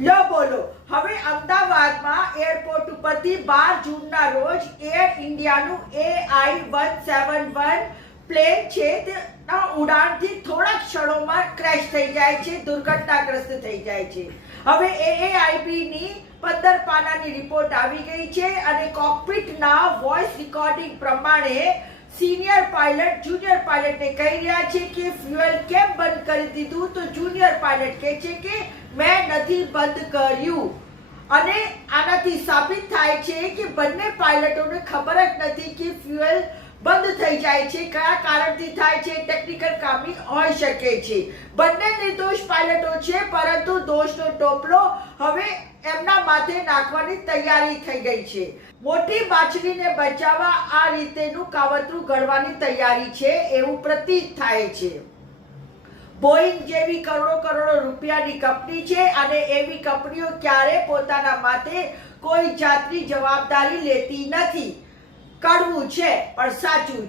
લો બોલો હવે અમદાવાદમાં એરપોર્ટ ઉપરથી 12 જૂનના રોજ એર ઇન્ડિયાનું AI-171 પ્લેન છે તેના ઉડાનથી થોડા ક્ષણોમાં ક્રેશ થઈ જાય છે, દુર્ઘટનાગ્રસ્ત થઈ જાય છે. હવે AAIB ની 15 પાનાની રિપોર્ટ આવી ગઈ છે અને કોકપિટના વોઇસ રેકોર્ડિંગ પ્રમાણે સિનિયર પાયલટ જુનિયર પાયલટને કહી રહ્યા છે કે ફ્યુઅલ કેમ બંધ કરી દીધું, તો જુનિયર પાયલટ કહે છે કે મેં નથી બંધ કર્યું. અને આનાથી સાબિત થાય છે કે બંને પાયલટોને ખબર જ નથી કે ફ્યુઅલ બંધ થઈ જાય છે, કયા કારણથી થાય છે, ટેકનિકલ ખામી હોઈ શકે છે. બંને નિર્દોષ પાયલટો છે, પરંતુ દોષનો ટોપલો હવે એમના માથે નાખવાની તૈયારી થઈ ગઈ છે. મોટી માછલીને બચાવવા આ રીતેનું કાવતરું ઘડવાની તૈયારી છે એવું પ્રતીત થાય છે. બોઈંગ જેવી કરોડો રૂપિયાની કંપની છે અને એવી કંપનીઓ ક્યારે પોતાના માથે કોઈ જાતની જવાબદારી લેતી નથી. કડવું છે પણ સાચું.